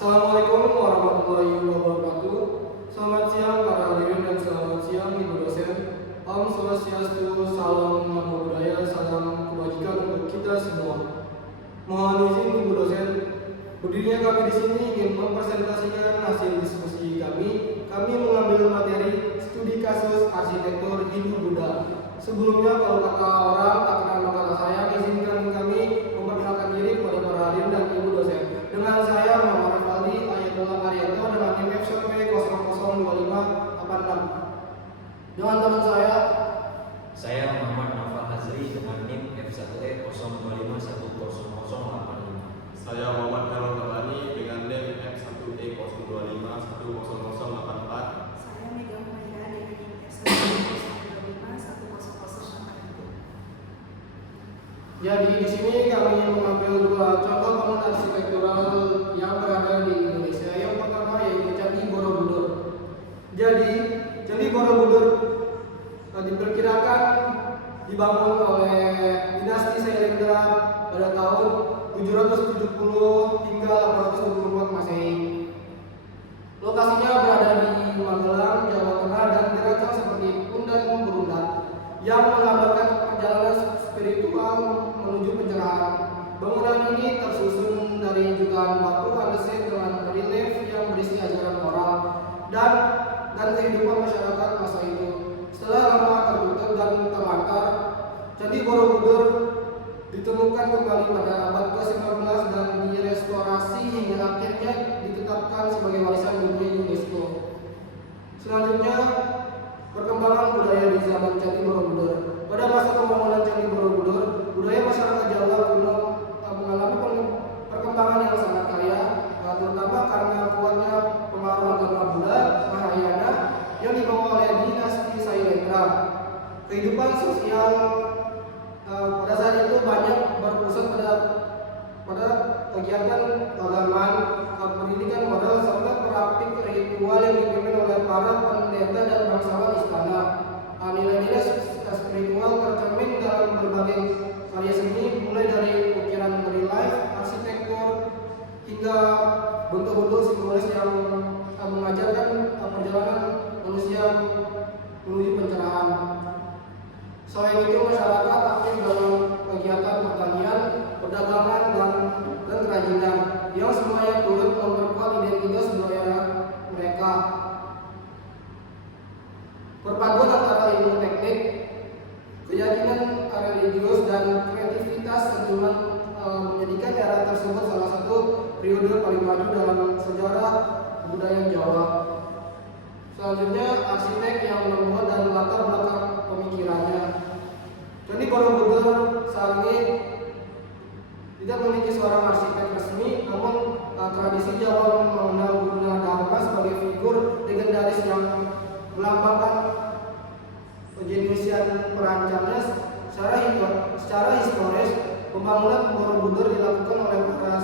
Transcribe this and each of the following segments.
Assalamualaikum warahmatullahi wabarakatuh. Selamat siang para hadirin dan selamat siang Ibu dosen. Om Swastiastu, salam namo buddhaya, salam kebajikan untuk kita semua. Mohon izin Ibu dosen, berdirinya kami di sini ingin mempresentasikan hasil diskusi kami. Kami mengambil materi studi kasus arsitektur Hindu-Buddha. Sebelumnya kalau kata orang tak kenal maka kata sayang, izinkan kami memperkenalkan diri kepada para hadirin dan Ibu dosen. Dengan saya Muhammad Rivaldi Ayatullah Arianto dengan NIM FSP 002586. Dengan teman Saya Muhammad Naufal Hazri dengan NIM F1E 02510085. Saya Muhammad Herul Kabani dengan NIM F1E 02510084. Saya Mega Humaira dengan NIM F1E 02510081. Jadi di sini kami mengambil dua contoh bangunan arsitektural yang berada di Indonesia. Yang pertama yaitu Candi Borobudur. Jadi Candi Borobudur diperkirakan dibangun oleh dinasti Sailendra pada tahun 770 hingga 824 Masehi. Lokasinya berada di Magelang, Jawa Tengah dan dirancang seperti undang berundak yang menggambarkan perjalanan spiritual menuju pencerahan. Bangunan ini tersusun dari jutaan batu andesit dengan relief yang berisi ajaran moral dan kehidupan masyarakat masa itu. Setelah lama tertutup dan terbakar, Candi Borobudur ditemukan kembali pada abad ke-19 dan direstorasi hingga akhirnya ditetapkan sebagai warisan dunia UNESCO. Selanjutnya, perkembangan budaya di zaman Candi Borobudur. Pada masa pembangunan Candi Borobudur, budaya masyarakat Jawa kuno mengalami perkembangan yang sangat kaya, terutama karena kuatnya pengaruh agama Buddha Mahayana yang dibawa oleh dinasti Sailendra. Kehidupan sosial pada saat itu banyak berpusat pada kegiatan keagamaan, pendidikan moral serta praktik ritual yang dipimpin oleh para pendeta dan bangsawan istana. Nilai-nilai spiritual tercermin dalam berbagai karya seni, mulai dari ukiran relief, arsitektur, hingga bentuk-bentuk simbolis yang mengajarkan perjalanan manusia menuju pencerahan. Selain itu, masyarakat aktif dalam kegiatan pertanian, perdagangan, dan kerajinan yang semuanya turut memperkuat identitas budaya mereka. Perpaduan antara ilmu teknik, keyakinan religius, dan kreativitas seniman menjadikan era tersebut salah satu periode paling maju dalam sejarah budaya Jawa. Selanjutnya, arsitek yang membuat dan latar belakang pemikirannya. Candi Borobudur saat ini tidak memiliki seorang arsitek resmi, namun tradisi Jawa mengenal Gunadarma sebagai figur legendaris yang melambangkan kejeniusan perancangnya. Secara historis, pembangunan Borobudur dilakukan oleh para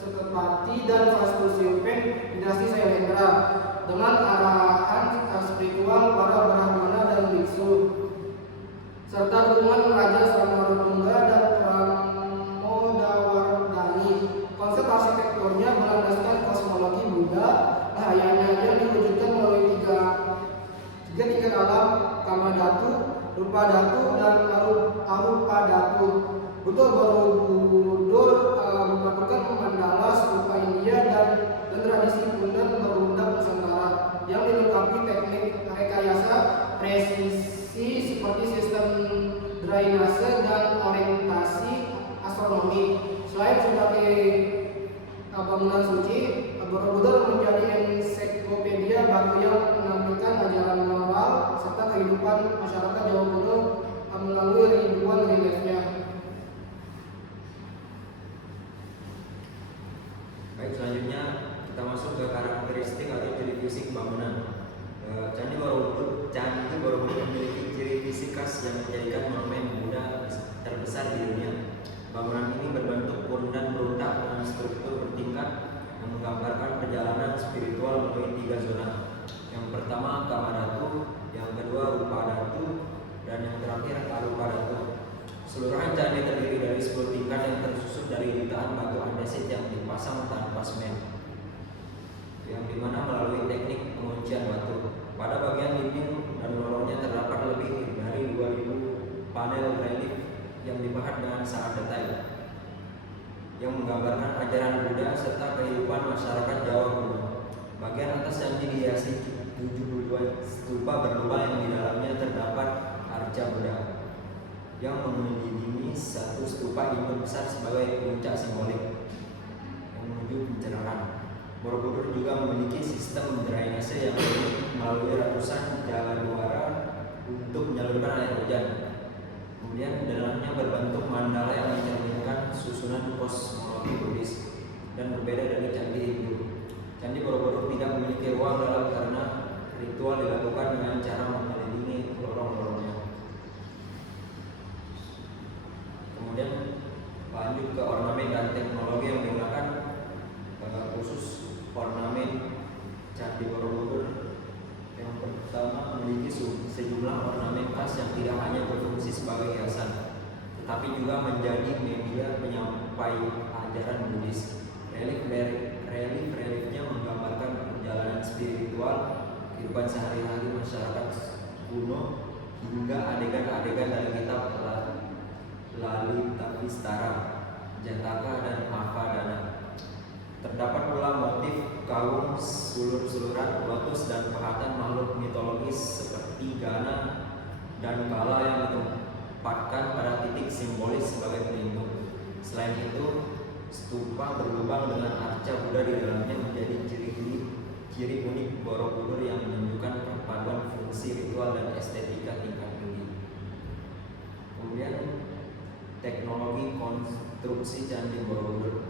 Setepati dan Vastusiupen dinasti Sailendra dengan arahan spiritual para Brahmana dan biksu serta dukungan Raja Samarutungga dan Pramodawardhani. Konsep arsitekturnya berlandaskan kosmologi Buddha Mahayana yang diwujudkan melalui tiga tingkat alam: Kamadhatu, Rupadhatu, dan Arupadhatu. Bentuk Borobudur memadukan mandala stupa India dan tradisi pundan berundak Nusantara yang dilengkapi teknik rekayasa presisi seperti sistem drainase dan orientasi astronomi. Selain sebagai bangunan suci, Borobudur menjadi ensiklopedia baru yang menampilkan ajaran moral serta kehidupan masyarakat Jawa kuno melalui ribuan reliefnya. Baik, selanjutnya kita masuk ke karakteristik atau ciri fisik bangunan. Candi Borobudur memiliki ciri fisik khas yang menjadikan monumen Buddha terbesar di dunia. Bangunan ini berbentuk pundan berundak dengan struktur bertingkat yang menggambarkan perjalanan spiritual melalui tiga zona. Yang pertama Kamadhatu, yang kedua Rupadhatu, dan yang terakhir Arupadhatu. Keseluruhan candi terdiri dari 10 tingkat yang tersusun dari jutaan batu andesit yang dipasang tanpa semen. yang dimana melalui teknik penguncian batu. Pada bagian dinding dan lorongnya terdapat lebih dari 2000 panel relief yang dipahat dengan sangat detail, yang menggambarkan ajaran Buddha serta kehidupan masyarakat Jawa kuno. Bagian atas candi dihiasi 72 stupa berlubang yang di dalamnya terdapat arca Buddha yang mengelilingi satu stupa Hindu besar sebagai puncak simbolik yang menuju pencerahan. Borobudur juga memiliki sistem drainase yang melalui ratusan jalan muara untuk menyalurkan air hujan. Kemudian dalamnya berbentuk mandala yang mencerminkan susunan kosmologi Buddhis dan berbeda dari candi Hindu. Candi Borobudur tidak memiliki ruang dalam karena ritual dilakukan dengan cara mengelilingi lorong-lorongnya. Kemudian lanjut ke ornamen dan teknologi yang digunakan, khusus ornamen Candi Borobudur. Yang pertama, memiliki sejumlah ornamen khas yang tidak hanya berfungsi sebagai hiasan, tetapi juga menjadi media penyampai ajaran Buddhis. Relief-reliefnya menggambarkan perjalanan spiritual, kehidupan sehari-hari masyarakat kuno, hingga adegan-adegan dari kitab Lalita Vistara, Jataka, dan Avadana. Terdapat pula motif kaum, sulur-suluran, lotus, dan pahatan makhluk mitologis seperti Gana dan Kala yang ditempatkan pada titik simbolis sebagai pelindung. Selain itu, stupa berlubang dengan arca Buddha di dalamnya menjadi ciri unik Borobudur yang menunjukkan perpaduan fungsi ritual dan estetika tingkat tinggi. Kemudian teknologi konstruksi Candi Borobudur.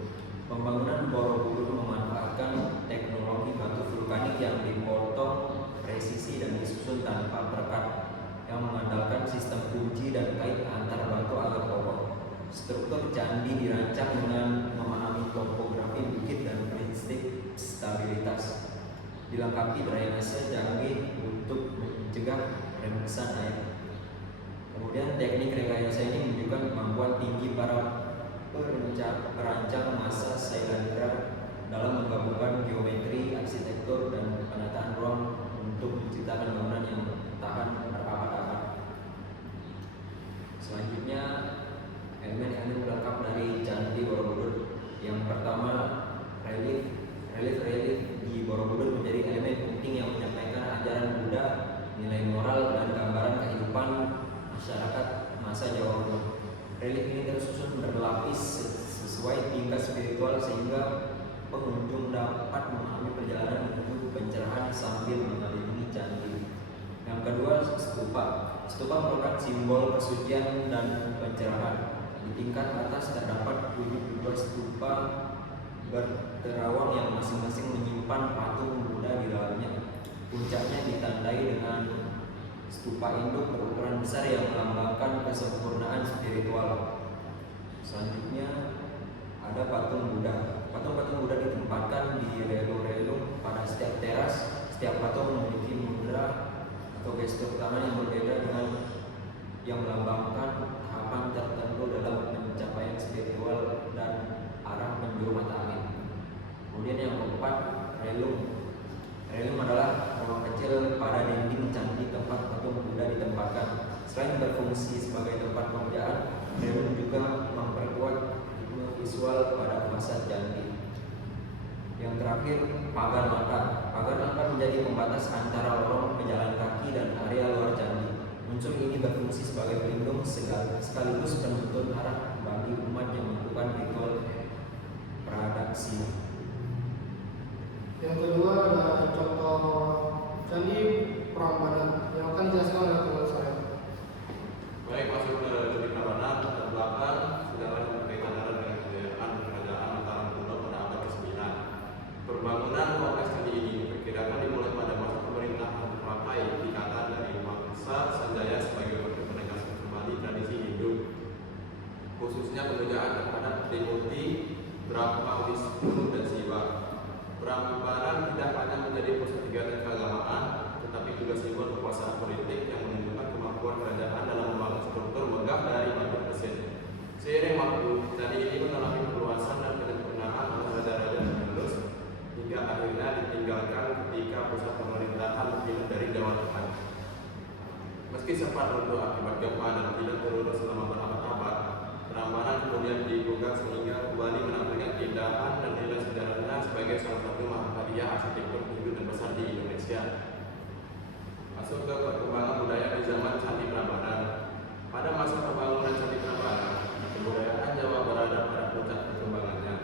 Pembangunan Borobudur memanfaatkan teknologi batu vulkanik yang dipotong presisi dan disusun tanpa perekat, yang mengandalkan sistem kunci dan kait antar batu agar kokoh. Struktur candi dirancang dengan memahami topografi bukit dan prinsip stabilitas, dilengkapi drainase canggih untuk mencegah rembesan air. Kemudian teknik rekayasa ini menunjukkan kemampuan tinggi para perancang masa Sailendra dalam menggabungkan geometri, arsitektur, dan penataan ruang untuk menciptakan bangunan yang tahan berabad-abad. Selanjutnya, elemen-elemen pelengkap dari Candi Borobudur. Yang pertama, relief di Borobudur menjadi elemen penting yang menyampaikan ajaran Buddha, nilai moral, dan gambaran kehidupan masyarakat masa Jawa kuno. Relief ini tersusun berlapis sesuai tingkat spiritual sehingga pengunjung dapat memahami perjalanan menuju pencerahan sambil mengelilingi candi. Yang kedua, stupa. Stupa merupakan simbol kesucian dan pencerahan. Di tingkat atas terdapat 72 stupa berterawang yang masing-masing menyimpan patung Buddha di dalamnya. Puncaknya ditandai dengan stupa induk berukuran besar yang melambangkan kesempurnaan spiritual. Selanjutnya ada patung Buddha. Patung-patung Buddha ditempatkan di relung-relung pada setiap teras. Setiap patung memiliki mudra atau gestur tangan yang berbeda dengan yang melambangkan tahapan tertentu dalam pencapaian spiritual dan arah penjuru mata angin. Kemudian yang keempat, relung. Relung adalah ruang kecil pada dinding candi tempat patung Buddha ditempatkan. Selain berfungsi sebagai tempat pemujaan, relung juga memperkuat ritme visual pada fasad candi. Yang terakhir, pagar langkah. Pagar langkah menjadi pembatas antara lorong pejalan kaki dan area luar candi. Unsur ini berfungsi sebagai pelindung sekaligus penuntun arah bagi umat yang melakukan ritual pradaksina. Yang kedua ada contoh Candi Prambanan yang akan dijelaskan oleh teman saya. Baik, masuk ke Candi Prambanan dan belakang sejarah yang berkaitan dengan kejayaan kerajaan Mataram kuno pada abad ke-9. Pembangunan kompleks candi ini diperkirakan dimulai pada masa pemerintahan Rakai Dikata dari Mangsa Sanjaya sebagai bentuk penegasan kembali tradisi Hindu, khususnya pemujaan terhadap Trimurti, Brahma, Wisnu, dan Siwa. Prambanan tidak hanya menjadi pusat kegiatan keagamaan, tetapi juga simbol kekuasaan politik yang menunjukkan kemampuan kerajaan dalam membangun struktur megah dari batu mesin. Seiring waktu, candi ini mengalami perluasan dan penyempurnaan oleh raja-raja dan penerus hingga akhirnya ditinggal Meski sempat runtuh akibat gempa dan tidak terurus selama berabad-abad, Prambanan kemudian dibuka sehingga kembali menampilkan keindahan dan nilai sejarahnya sebagai salah satu mahakarya arsitektur Hindu terbesar di Indonesia. Masuk ke perkembangan budaya di zaman Candi Prambanan. Pada masa pembangunan Candi Prambanan, kebudayaan Jawa berada pada puncak perkembangannya.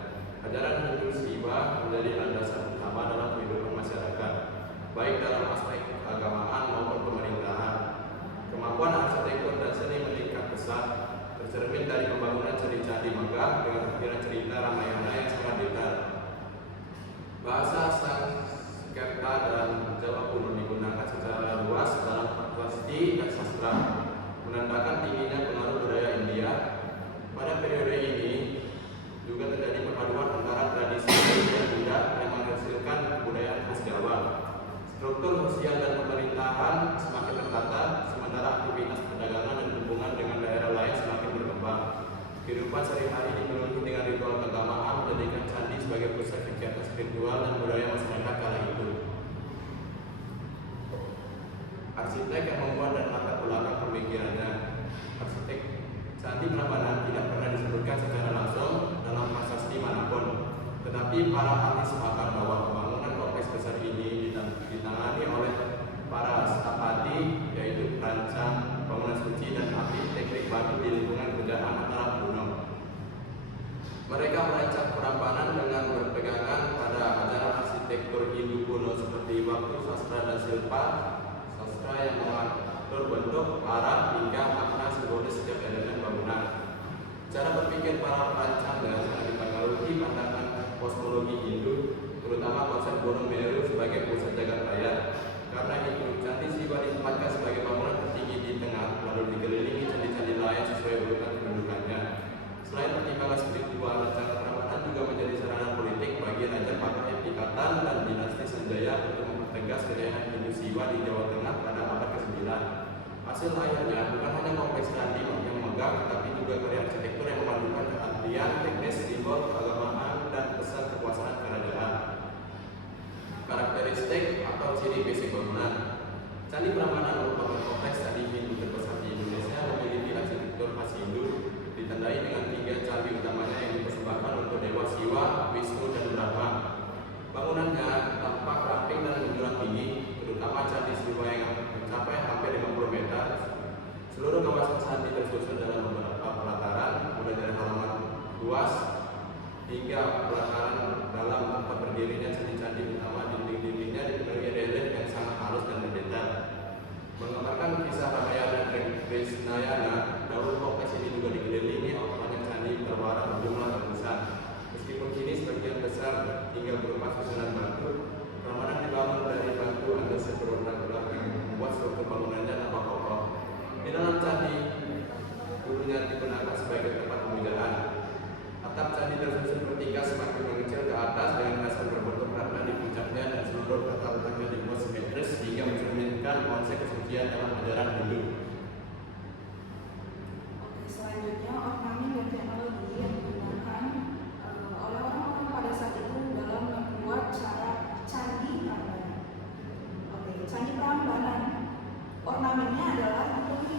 Ajaran Hindu Siwa menjadi landasan utama dalam kehidupan masyarakat, baik dalam aspek keagamaan maupun pemerintahan. Kemampuan arsitektur dan seni meningkat pesat, tercermin dari pembangunan candi-candi megah dengan pikiran cerita Ramayana yang sangat detail. Bahasa Sanskerta dan Jawa kuno digunakan secara luas dalam prasasti dan sastra, menandakan tingginya pengaruh budaya India. Pada periode ini juga terjadi perpaduan antara tradisi dan Buddha yang menghasilkan kebudayaan khas Jawa. Struktur sosial dan pemerintahan semakin tertata, sementara aktivitas perdagangan dan hubungan dengan daerah lain semakin berkembang. Kehidupan sehari-hari dipenuhi dengan ritual keagamaan, menjadikan candi sebagai pusat kegiatan spiritual dan budaya masyarakat kala itu. Arsitek yang membuat dan latar belakang pemikirannya. Arsitek Candi Prambanan tidak pernah disebutkan secara langsung dalam prasasti manapun, tetapi para ahli sepakat bahwa pembangunan kompleks besar ini ditangani oleh para stapati, yaitu perancang bangunan suci dan ahli teknik batu di lingkungan kerajaan Mataram kuno. Mereka merancang Prambanan dengan berpegangan pada ajaran arsitektur Hindu kuno seperti waktu sastra dan silpa, sastra yang mengatur bentuk, arah, hingga makna simbolis setiap elemen bangunan. Cara berpikir para perancangnya sangat dipengaruhi pandangan kosmologi Hindu, terutama konsep Gunung Meru sebagai pusat jagat raya. Karena itu, Candi Siwa ditempatkan sebagai bangunan tertinggi di tengah, lalu dikelilingi candi-candi lain sesuai urutan kedudukannya. Selain pertimbangan spiritual, rencana Prambanan juga menjadi sarana politik bagi Raja Patih Epikatan dan dinasti Sanjaya untuk mempertegas kejayaan Hindu Siwa di Jawa Tengah pada abad ke-9. Hasil akhirnya bukan hanya kompleks candi yang megah, tetapi juga karya arsitektur yang memadukan keahlian, teknis, simbol, keagamaan, dan pesan kekuasaan kerajaan. Karakteristik atau ciri fisik bangunan. Candi Prambanan merupakan kompleks candi Hindu terbesar di Indonesia, memiliki arsitektur khas Hindu, ditandai dengan 3 candi utamanya yang dipersembahkan untuk Dewa Siwa, Wisnu, dan Brahma. Bangunannya tampak ramping dan menjulang tinggi, terutama Candi Siwa yang mencapai hampir 50 meter. Seluruh kawasan candi tersusun dalam beberapa pelataran, mulai dari halaman luas hingga pelataran dalam tempat berdirinya candi-candi utama. Dinding-dindingnya dipenuhi relief yang sangat halus dan mendetail, menggambarkan kisah Ramayana dan Krishnayana. Daun kompleks ini juga dikelilingi oleh banyak candi berwarna berjumlah ratusan. Meskipun kini sebagian besar tinggal berupa susunan batu, Prambanan dibangun dari batu andesite berulang-ulang yang membuat struktur bangunannya tampak kokoh. Di dalam candi, dulunya digunakan sebagai tempat pemujaan. Atap candi tersusun bertingkat semakin mengecil ke atas dengan dasar berbentuk rata di puncaknya, dan seluruh tata-letaknya dibuat simetris hingga mencerminkan konsep kesucian dalam ajaran Hindu. Oke, selanjutnya ornamen dan teknologi yang digunakan oleh orang-orang pada saat itu dalam membuat cara Candi Prambanan. Oke, Candi Prambanan ornamennya adalah dipenuhi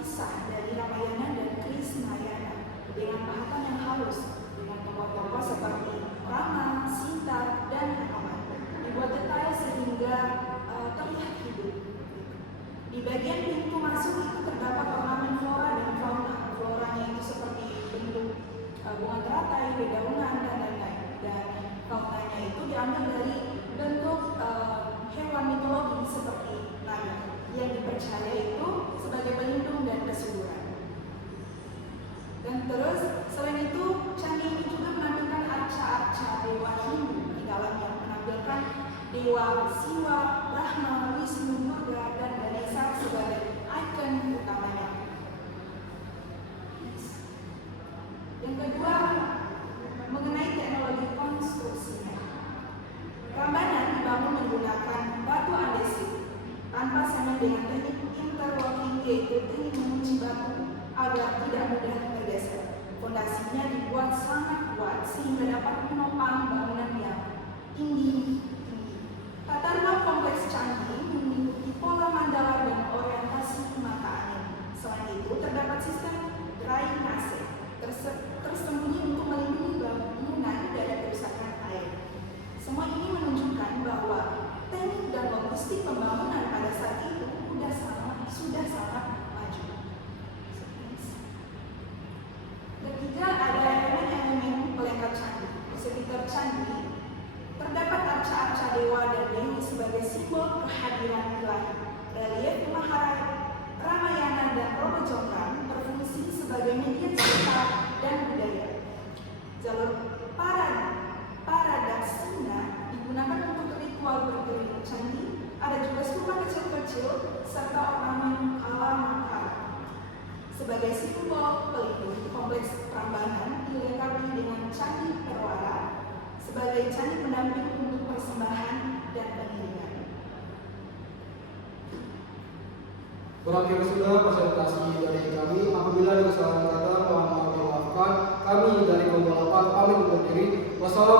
kisah dari Ramayana dan Krishnayana dengan bahan yang halus, dengan tokoh-tokoh seperti Rama, Sita, dan Hanuman. Dibuat detail sehingga terlihat hidup. Di bagian pintu masuk itu terdapat ornamen flora dan fauna. Floranya itu seperti bentuk bunga teratai, dedaunan, dan lain-lain. Dan faunanya itu diambil dari bentuk hewan mitologi seperti naga, yang dipercaya itu sebagai pelindung dan kesuburan. Dan terus, selain itu, candi ini juga menampilkan arca-arca dewa Hindu di dalamnya, menampilkan dewa Siwa, Brahma, Wisnu, Durga, dan Ganesha sebagai ikon utamanya. Yang kedua, mengenai teknologi konstruksinya. Prambanan dibangun menggunakan batu andesit tanpa semen dengan teknik interlocking, yaitu teknik mengunci batu agar tidak mudah tergeser. Fondasinya dibuat sangat kuat sehingga dapat menopang bangunan yang tinggi. Tata ruang kompleks candi mengikuti pola mandala dan orientasi simbol kehadiran ilahi. Relief Ramayana dan Romo Jonggrang berfungsi sebagai media cerita dan budaya. Jalur paradaksina digunakan untuk ritual berkeliling candi. Ada juga stupa kecil-kecil serta ornamen kala makara. Sebagai simbol pelindung, kompleks Prambanan dilengkapi dengan candi perwara sebagai candi pendamping untuk persembahan dan pengiringan. Berakhir sudah presentasi dari kami. Apabila ada kesalahan kata, mohon maaf dimaafkan. Kami dari Kompol 8 pamit undur diri. Wassalamualaikum